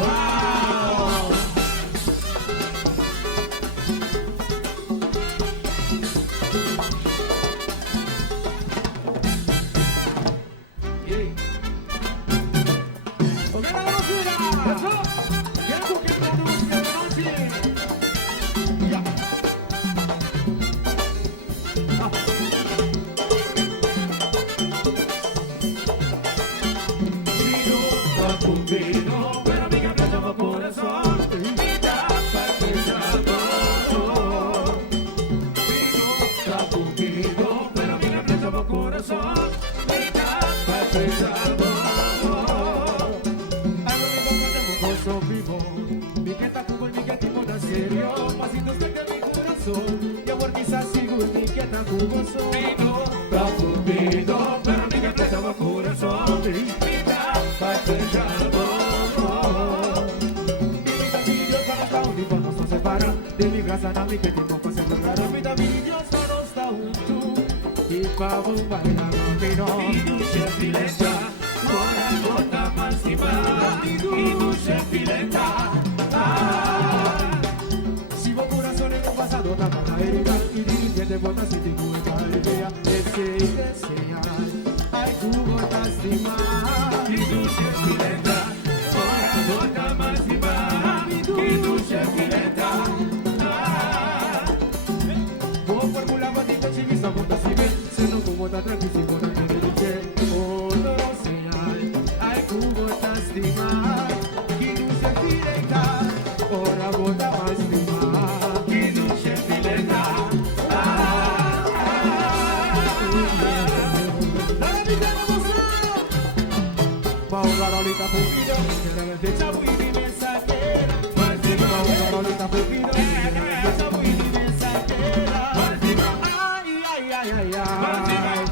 Uau! E aí? Ô, galera, loucura! Quero que todo mundo se levante! Vino, pero mi cabeza va corazón y ya para pensarlo. Vino, está contigo, pero mi cabeza va corazón y ya para pensarlo. Algo vivo cuando un gozo vivo, mi que está como mi que tipo da serio, pasitos de mi corazón, y amor quizás sigo mi que está como gozo. Vino, está contigo, pero mi cabeza va corazón y ya para pensarlo. Dele graça na vida que não consegue lograr a vida minha só não está junto e pavo vai na mão e do chefe lenta ora bota máxima e do chefe lenta se vou coração no passado tá na herida e de te bota se te cuida a ideia esse ai tu botaste mais e do chefe lenta ora bota máxima e do chefe lenta. Tá tranquilo, vou na minha noite. Oh, não sei, ai, tu botaste mais. Que no chefe leita, ora bota mais de mais. Que no chefe leita, dá me dando emoção. Mal garolita por vida, quero ver deixar o de mensageira. Mas de mal garolita por vida, quero ver deixar o de mensageira. Mas de mal, ai, ai, ai, ai, ai.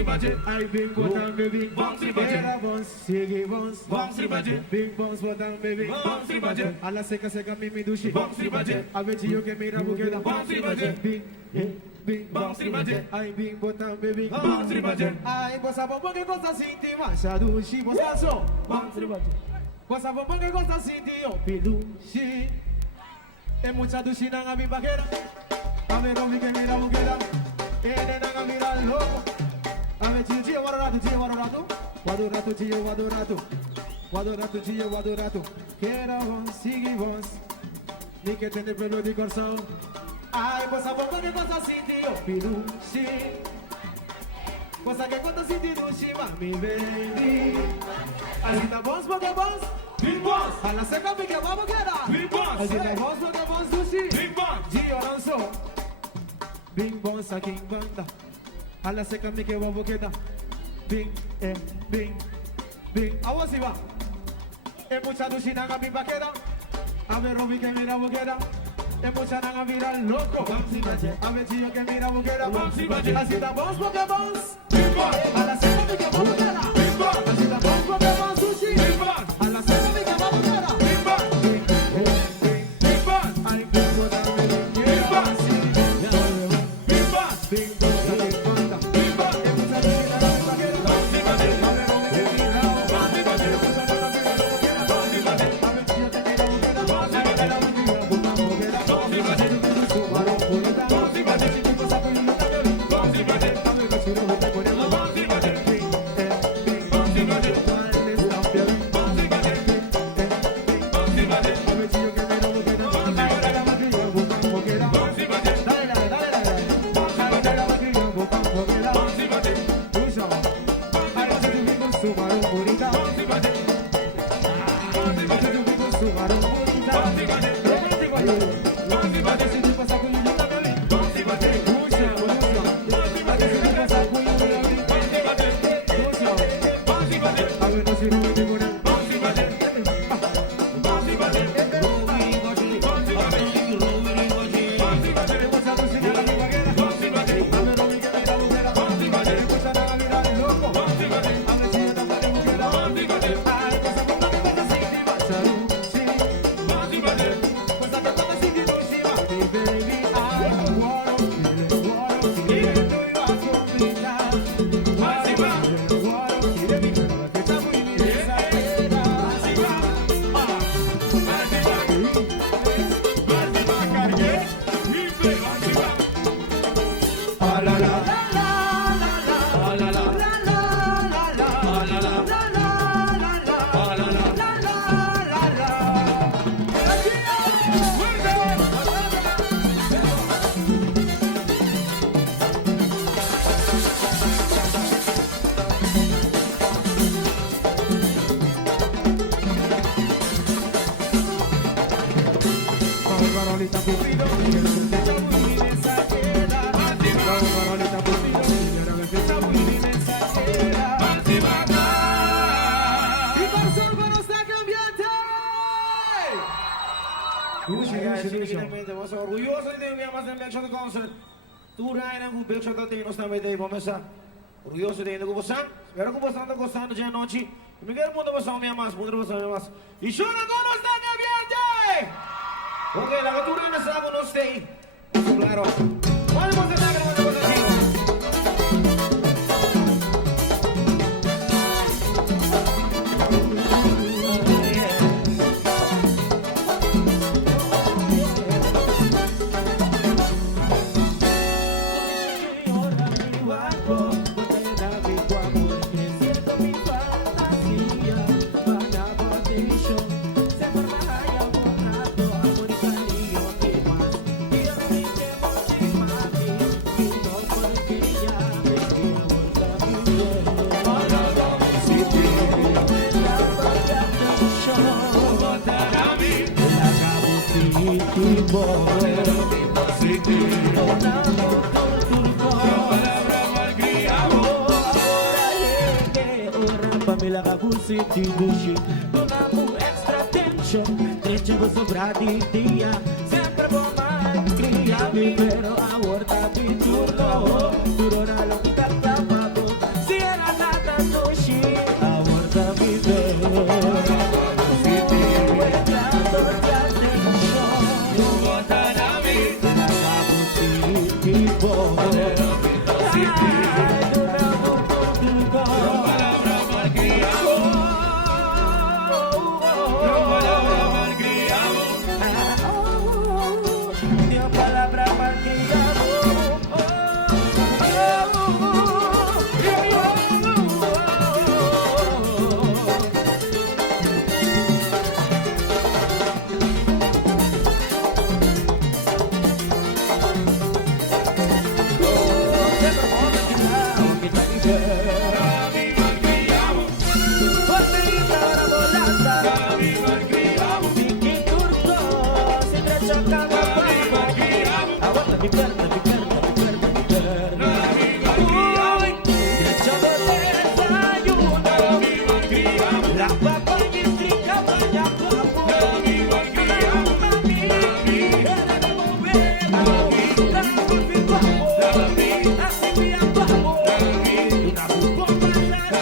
I big bottom baby, era bounce, sigue bounce, big bounce bottom baby, a la seca seca mimi dushi, a ver yo que mira buqueda, big bounce, I big bottom baby, I bossa bomba que gosta sentir marcha dushi, bossa só, bossa bomba que gosta sentir o pidushi, é mucha dushi na minha baqueira, a ver como que mira buqueda, ele na mira louco. A ver, tio, wadorato, tio, wadorato. Quero vos, sigue vos. Ni que tem pelo de coração. Ai, bossa bomba que gosta assim, tio, piruxi. Bossa que gosta assim, piruxi, mami, baby. Assim tá bons, porque bons. Big boss. A la seca, porque vamos quedar. Big boss. Assim tá bons, porque bons, sushi. Big boss. Tio, lançou. Big boss aqui em banda. A la seca me que vamos quedar. Bing, bing, bing. Aguas y va. Es mucha duchina a mi vaquera. A ver, Robbie que mira buquera. Es mucha nana mira loco. A ver, chillo que mira buquera. Así estamos porque vamos. A la seca me que vamos quedar. Así estamos porque vamos sushi. A la seca me que vamos quedar. Bing, bing, bing. Ay, bing, botame, bing, bing, bing. Orgulloso de ter mais Black Shot Concert. Tu Ryan com Black Shot tem nós também daí vamos começar. Orgulhoso de ter gostado. Espero que você esteja gostando de noite. Primeiro mundo você me mais, mundo você me mais. E chora com nós da ambiente. Ok, la que tu Ryan sabe não sei. Claro. Pode você estar gravando com nós. Família bagunça de duche, donamos extra tension, deixamos sobrar de dia, sempre bom mais cria, vivero a horta de turno, durona lo que tá clamado, mi malcriado. Porterita ahora volanda, mi malcriado. Vicky Turco, siempre chocando a Pablo. Aguanta mi pierna, mi pierna, mi pierna, mi pierna. Uy, derecho de desayuno, mi malcriado. La papa y estrica vaya papo, mi malcriado. Mami, era como bebo, la culpa y papo, así me apamo. Una buco bailar,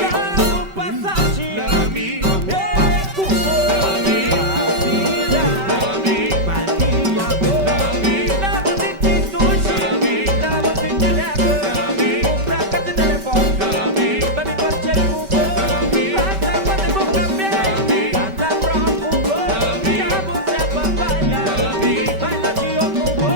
la bupa sachi, cubo, vacila, maldilla, la prostituta, la prostituta, una casa de teléfono, para mi coche el cubo, hasta cuando vos cambiáis, hasta prófugo, ya vos se papaya, baila tío cubo.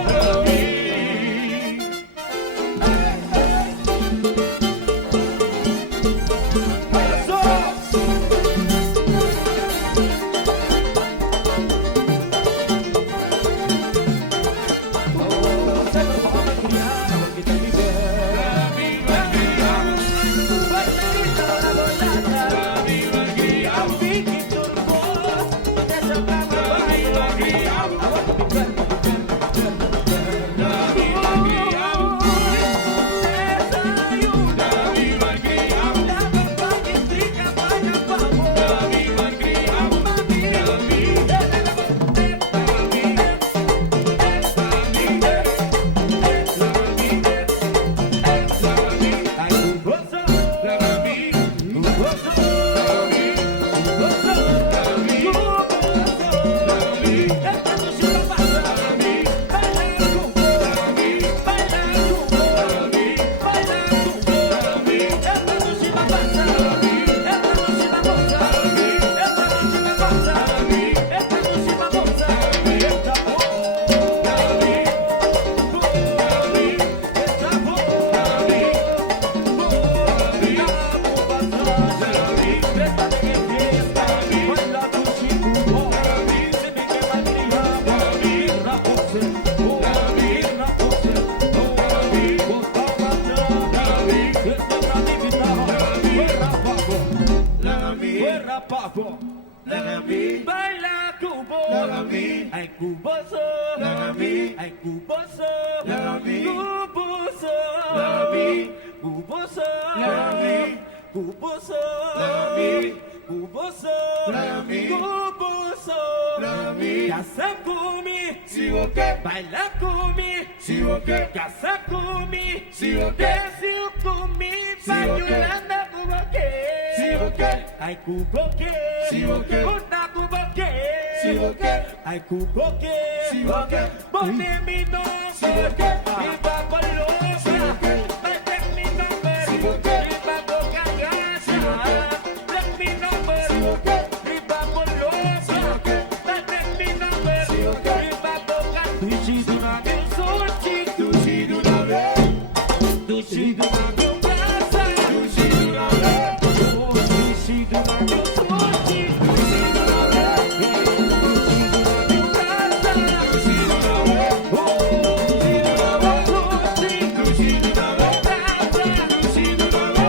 Baila cubo, ay cuboso, ay cuboso, cuboso, cuboso, cuboso, cuboso, cuboso, casa comi, baila comi, casa comi, desce comi, bailando cuboque, ay cuboque, una cuboque, ay cuboque, ponme mi nombre, y va por loca, mete mi nombre, y va por cagaza, let mi nombre, y va por loca, mete mi nombre, y va por cagaza, dushi duna del sorchi, dushi duna vez, dushi duna del plaza, dushi duna vez, dushi duna del sorchi, dushi duna vez, dushi duna del plaza, dushi duna vez, dushi duna vez, dushi duna vez, dushi duna vez,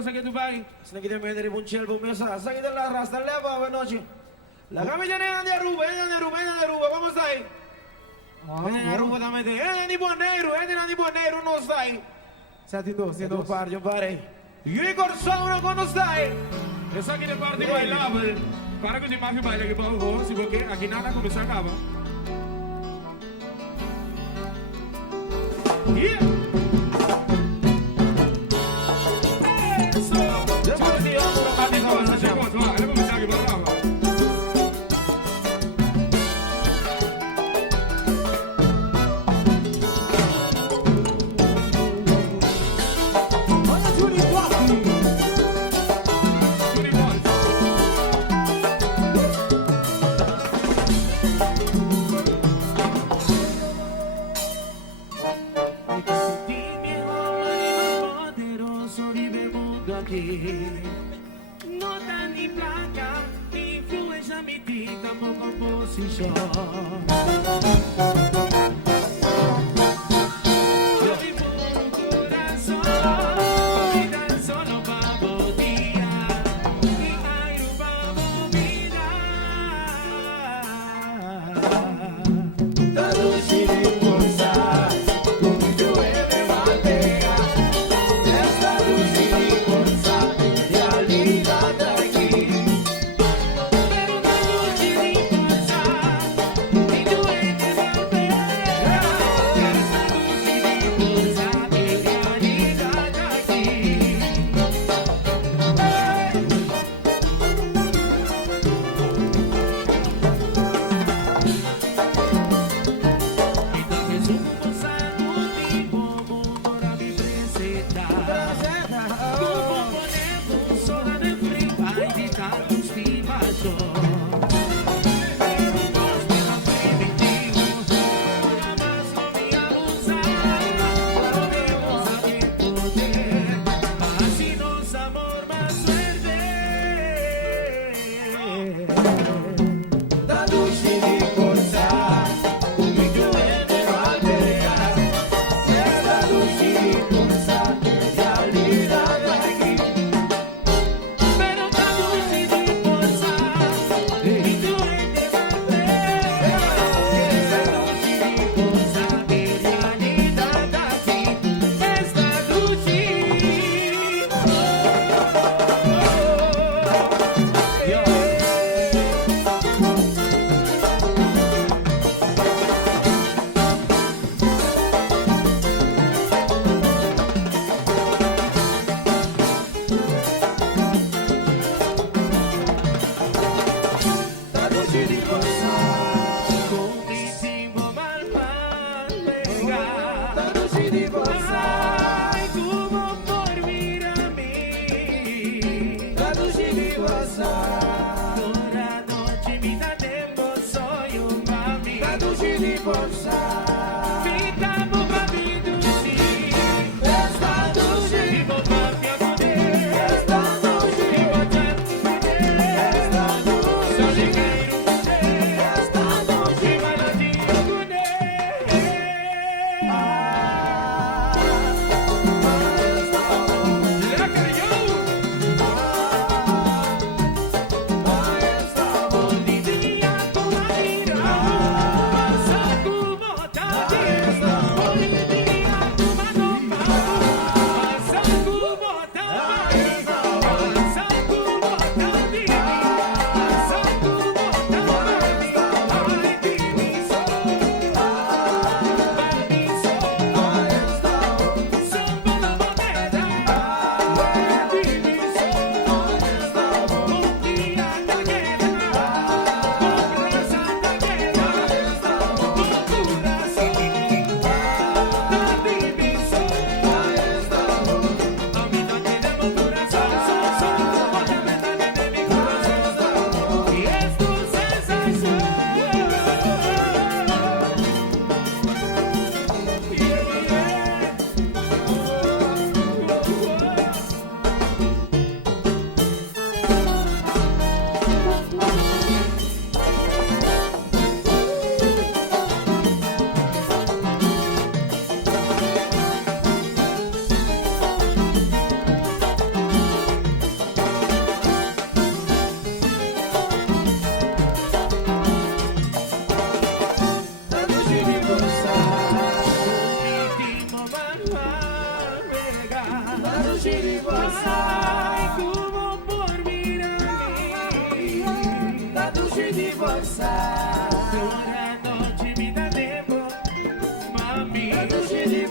cosa che tu fai? Se ne chiede mettere un cielo per me, sai che della rasta leva per noce. La camicia ne anda a ruba, come stai? Ne ruba da me te, di buon nero, non stai? Senti tu, Se tu pare. Io i corsano quando stai? E sa che ne parti vai là, para così mafia baila che poi si può che a chi nada come si acaba. Yeah! Nota ni placa, influencia mi tinta por composición. Yo vivo un corazón y tan solo vamos día y hay un vamos vida. Traducir y forzar, como llueve maldea, es traducir y forzar.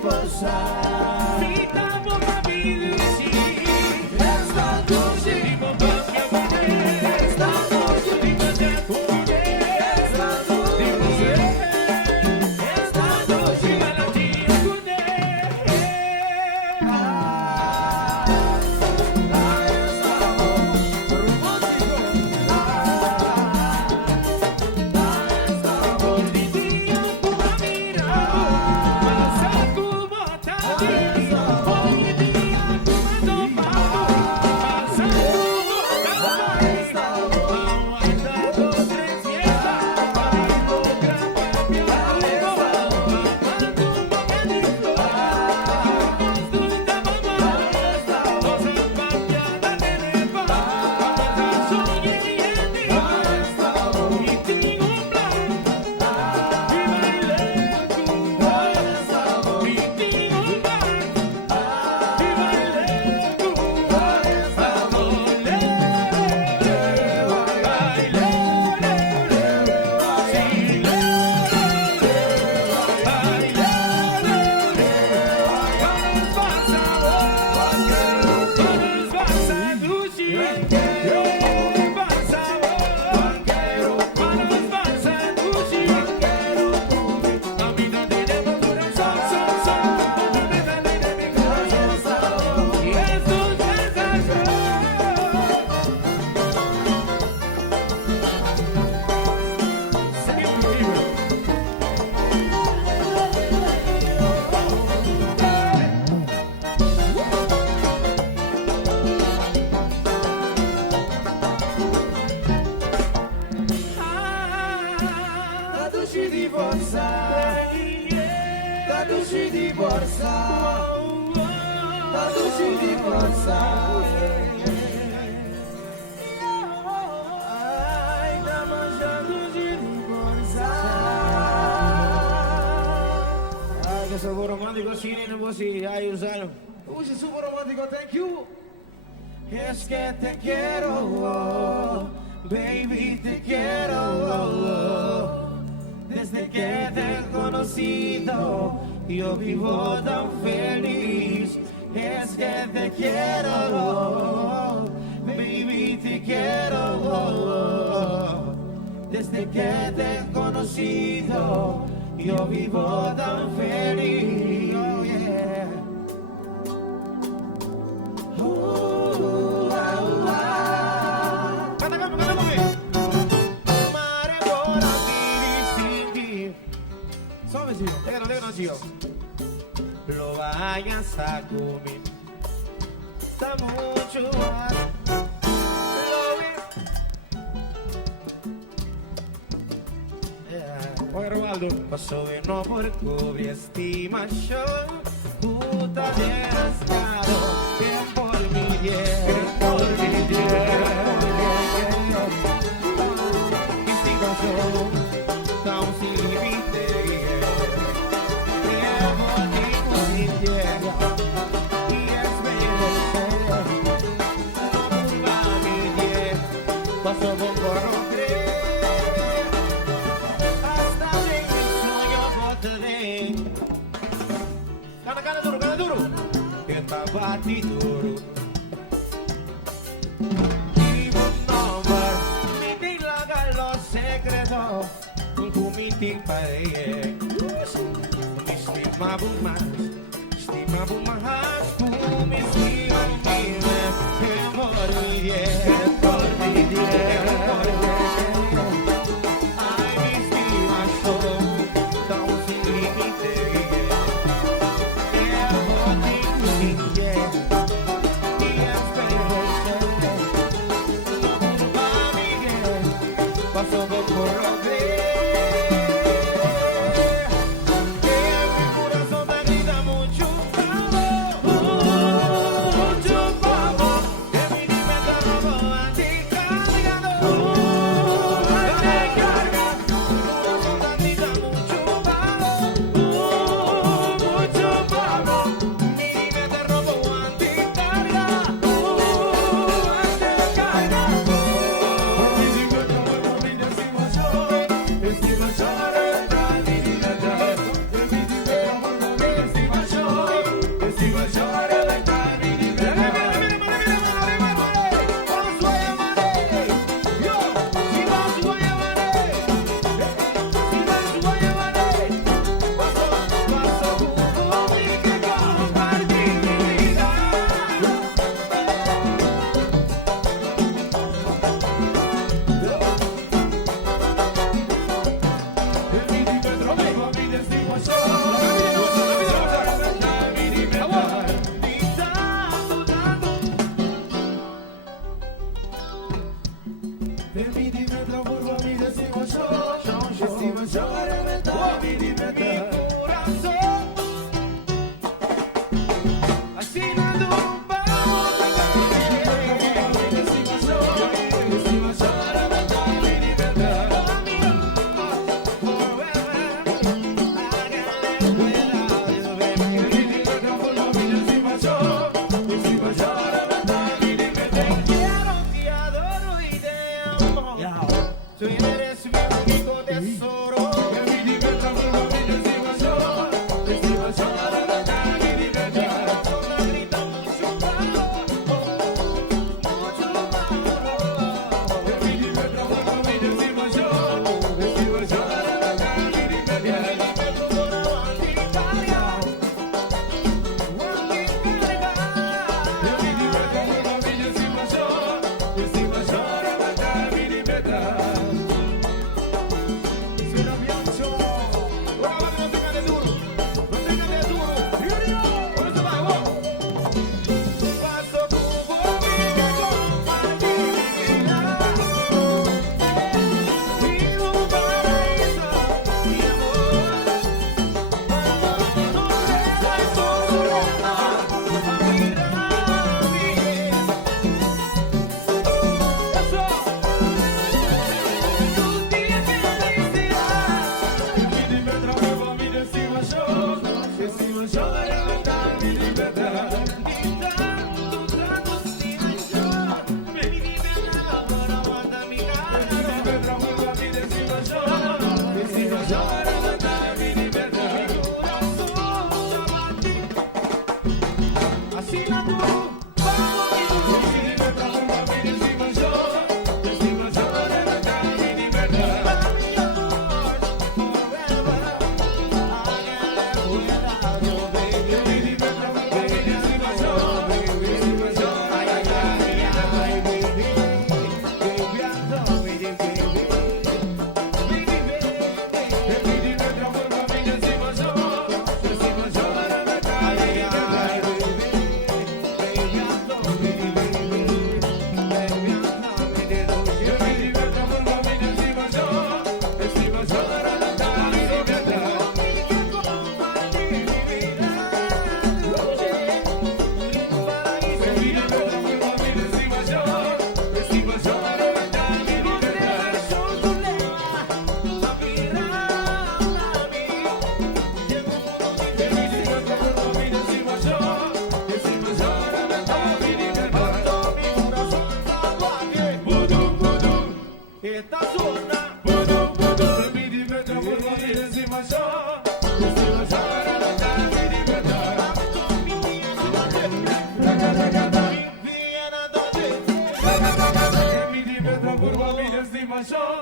força. Vita bomba bilisi. Esta noite, Vivo banca mulher. esta noite, Vivo tempo mulher. esta noite, esta noite. Viva latinha mulher. Gordinha com a mira. Balança com vontade. Gordinha com a dopa. Balança com vontade. Aguarda do 300. Programa de amor. Amando um bocadinho. Construir da mamãe. Você papiada de levar. Mas sonhei em ti. E tinha um plano. E bailei com e tinha um plano. E bailei com Traduzir de força, traduzir de força, traduzir de força. Ai, tá manjando de força. Ai, que sou romântico, sim, não vou se aí usar. Hoje sou romântico, thank you. Es que te quiero, oh, baby, te quiero, oh, oh. Desde que te he conocido, yo vivo tan feliz. Es que te quiero, oh, baby, te quiero, oh, oh. Desde que te he conocido, yo vivo tan feliz. Oh, yeah. Canta comigo. Mare ora mi Só um beijinho. Llega no, tío. Lo vayas a comer. Está mucho más. Oye, Robaldo. Paso de no por cubre estimación. Puta desgastado. Que por mi bien. Por mi bien. Estimación. Tão sem limite. Paso por correr, hasta en mi sueño botaré. Canta duro. Que tá bate duro. Y un nombre, me dilaga los secretos. Un comité para ella. Estimava mais, tu me estima que por mi ai me estima só, tão sem limite, que por mi e as passou por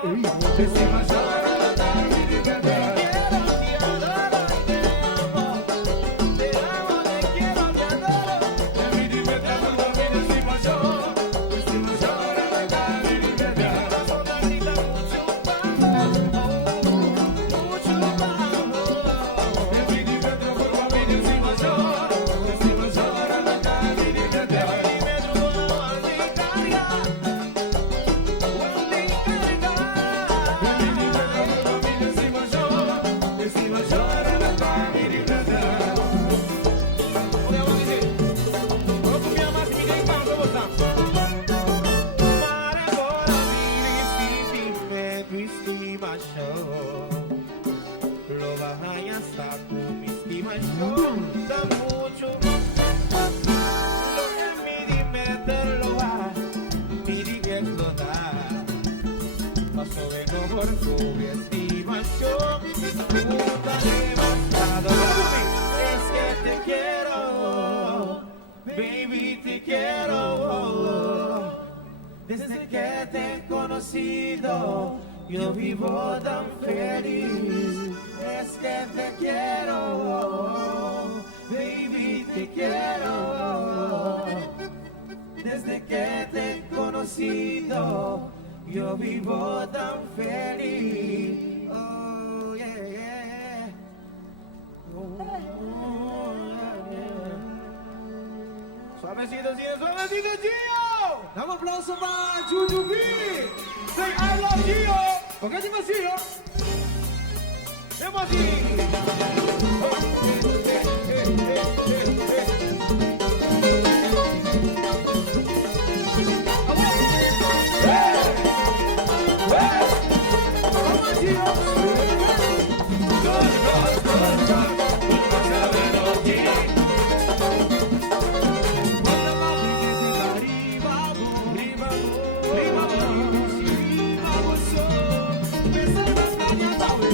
Encima chora, anda, me liberta. Te adoro y te amo. Te amo, te quiero, te adoro. Me liberta cuando viene encima chora, anda, me liberta. Corazón da grita mucho bajo. Mucho bajo. Me liberta cuando viene encima chora, anda, me liberta. Por tu estimación, puta demasiado. Es que te quiero, baby, te quiero. Desde que te he conocido, yo vivo tan feliz. Es que te quiero, baby, te quiero. Desde que te he conocido, yo vivo tan feliz. Oh, yeah, yeah. Oh, yeah. Suavecito, Gio, suavecito, Gio. Dá um aplauso para Juju B. Say I love Gio. Ok, Gio? Vamos assim. Pensar nas minhas almas,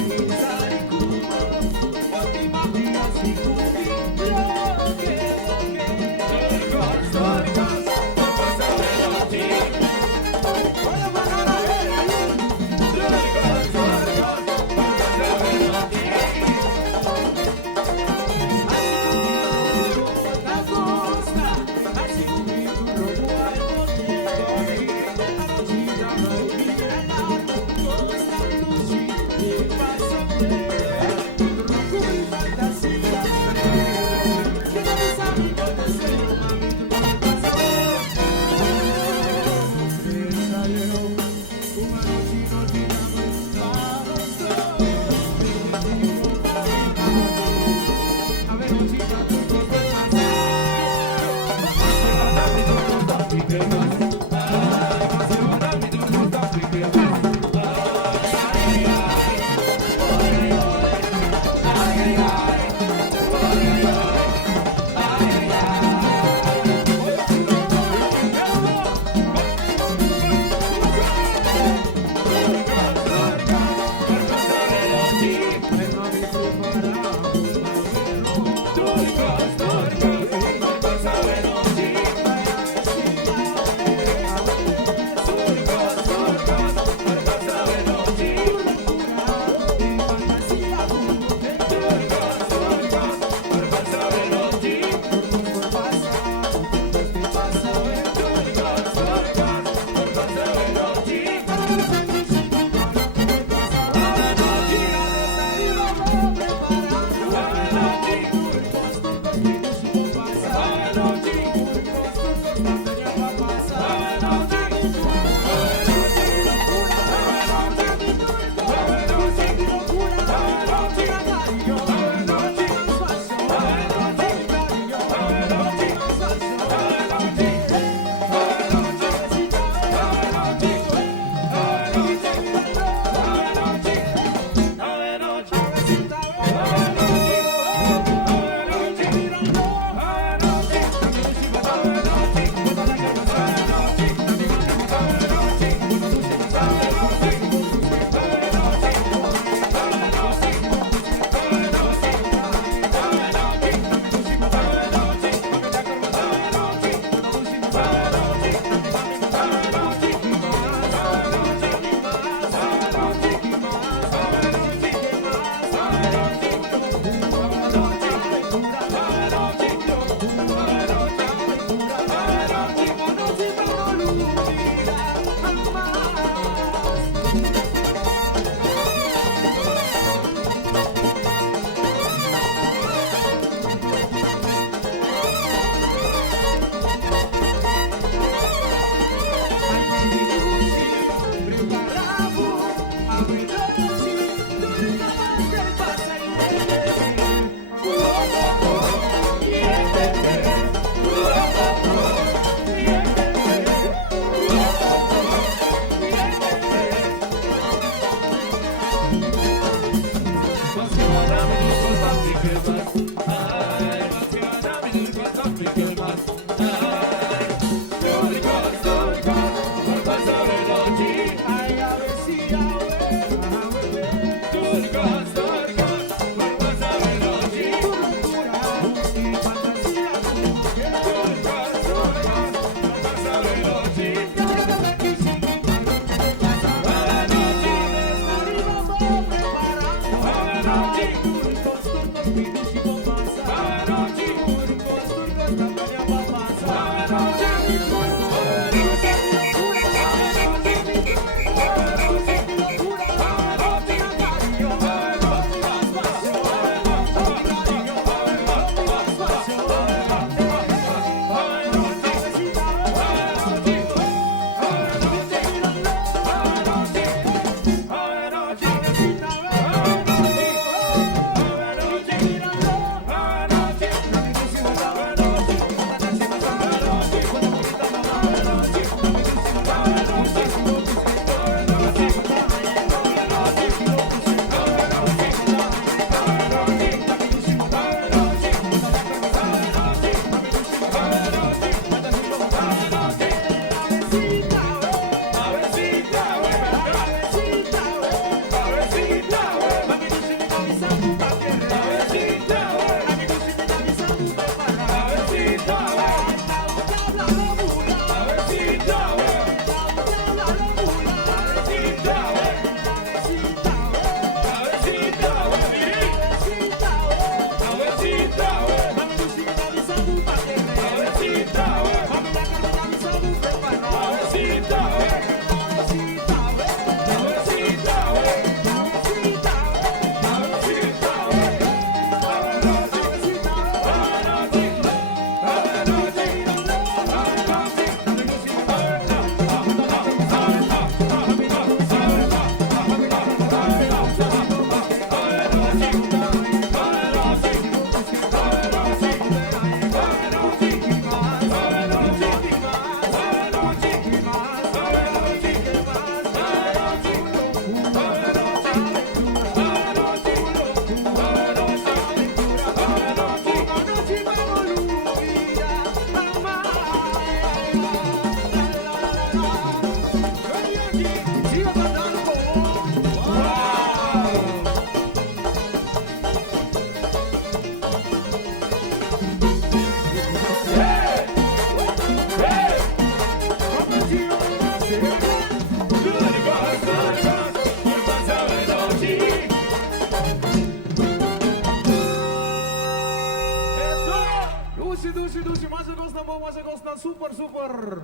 Super.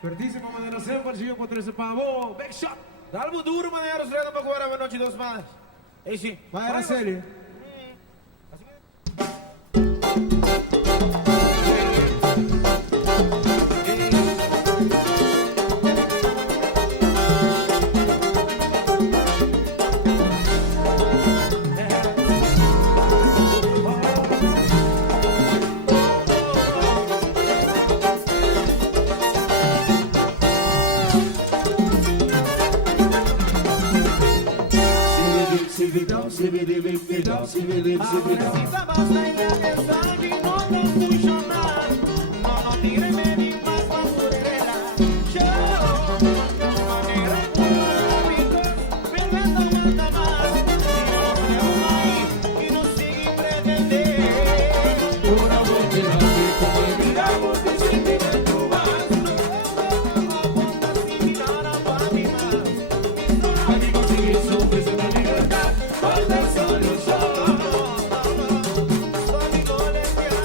Pertíssima maneira sempre, Gio, contra esse pavô. Back shot. Dá-lhe duro, maneiro, os para agora, uma noite dos mais. É sim. Vai, era sério. Ahora basta y ya pensar que no te funciona. No tigre me di más basurera. Yo, manera me manda más. Y no ahí y no sigue pretender. Por amor de la vida, como miramos de sentimento más. Aguanta sin mirar a papi más. Amigos, si eso es una libertad, falta solución. Su amigo lesbiano.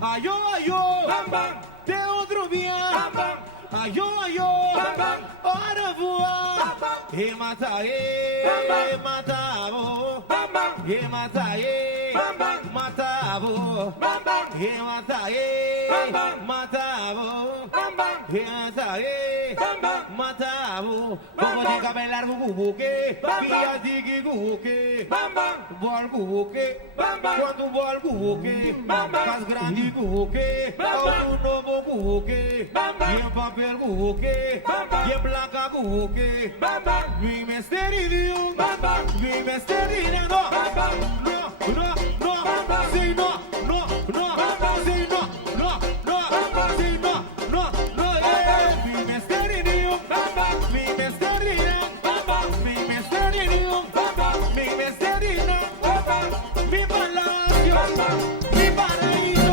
Ayo, ayo, de outro dia. Ayo, ayo, au revoir. E mata, e matavo. E mata, e matavo. E mata, e matavo. E mata, e matavo. Como de cabelo largo, buque. Pia de buque. Bol buque. Quando bol buque. Mais grande buque. Outro novo buque. E em papel buque. E em placa buque. We mysterium. We mysterium. No, no, no. Say no, no, no. Say no, no, no. Say no, no, no. We mysterium. We mysterium. We mysterium. We mysterium. Mi palacio. Mi paraíso.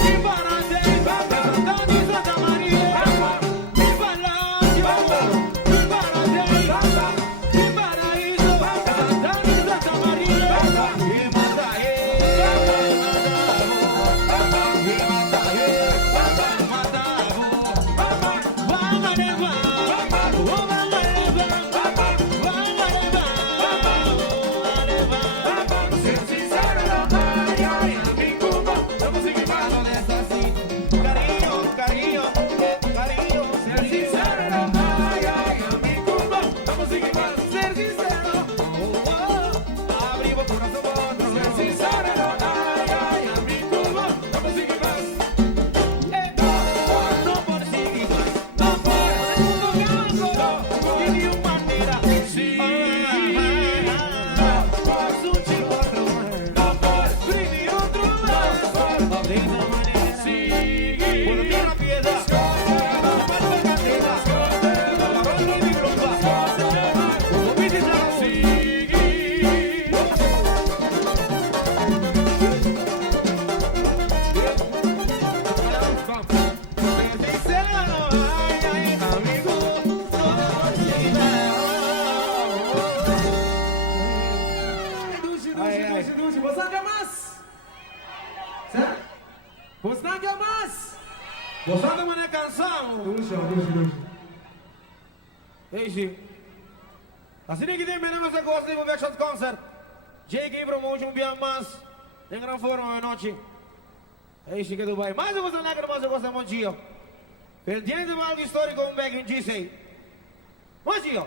Mi paraíso. Santa de Santa María. Mi palacio. Mi paraíso. Mi paraíso. Santa de Santa María. Y mata, Gozando mané cansado. Ei, sim. Assim que tem menos essa coisa de ver shot concert. JK promotion bem mais. Em grande forma a noite. Ei, sim que Dubai. Mais eu gosto de naquela, mais eu gosto de Monchio. Perdiendo algo histórico um back em GC. Monchio.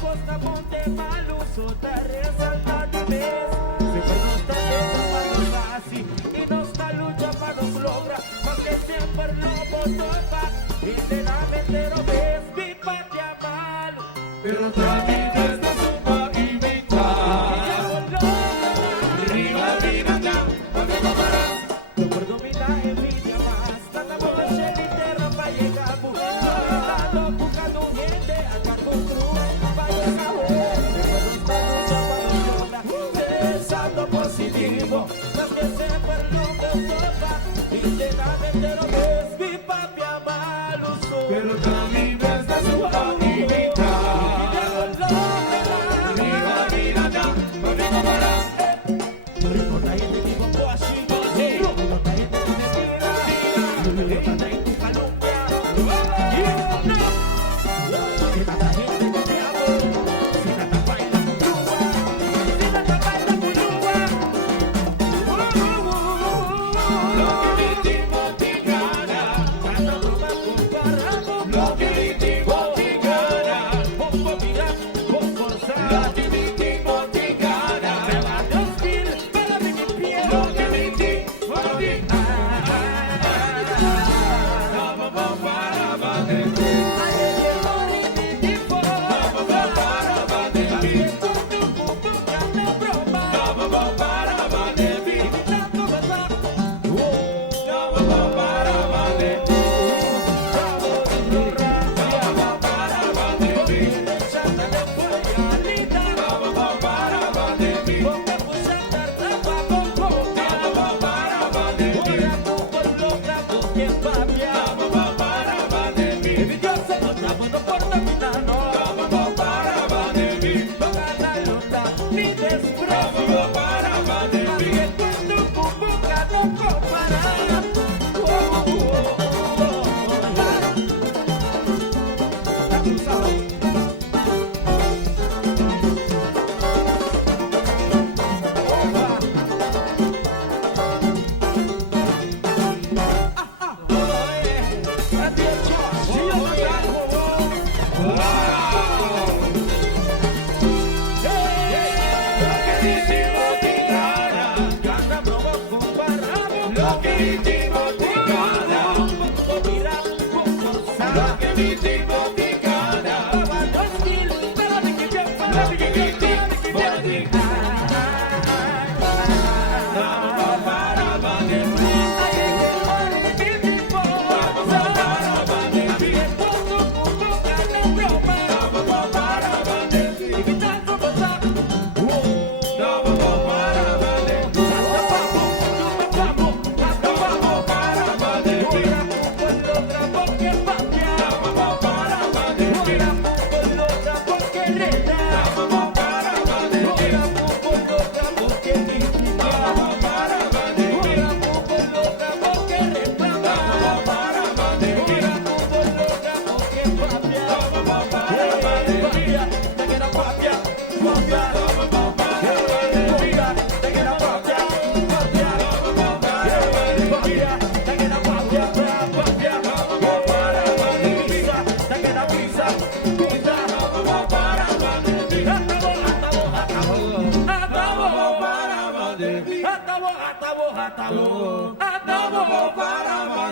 Costa Monte Malu, Sota resalta de vez. Siempre nos está yendo para nos así y nos está lucha para nos logra, porque siempre lo topa y te da vendero ves, mi patria mal. Pero también desde su pavimenta. Arriba, arriba, ya, podemos parar. Lo por dominar envidia más, tanta bola llena y tierra para llegar, buscando, buscando gente acá con cruz. Positivo, mas que sempre não me topa e te dá vendero ves, mi papi amalo sou. Pero también desde su pavimenta. Arriba, arriba, ya, podemos parar. No importa ahí te digo coaching, no importa ahí te tira, no importa ahí tu calumnia, que tanta gente que te amo, si tanta baila con lua, si tanta baila con lua. Lo que ritmo te gana. Lo que ritmo te gana. Lo que ritmo te gana.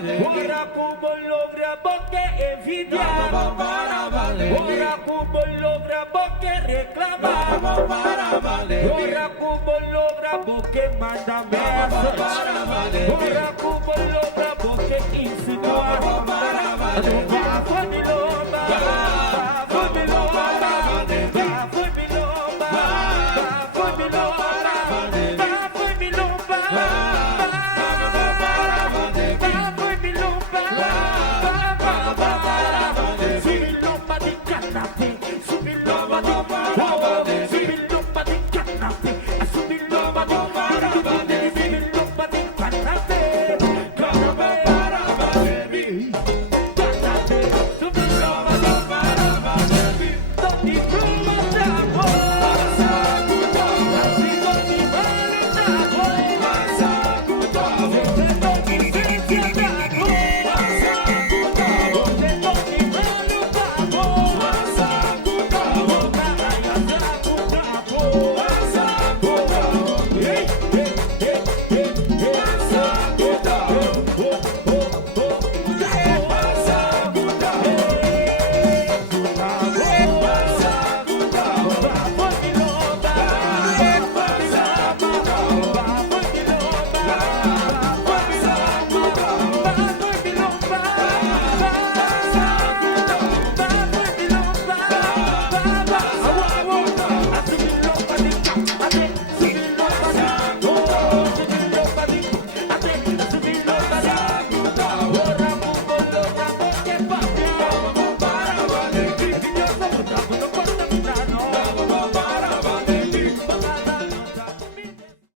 Ora como logra porque envidiar, ora como logra porque reclamar, ora como logra porque manda ameaças, ora como logra porque insinuar.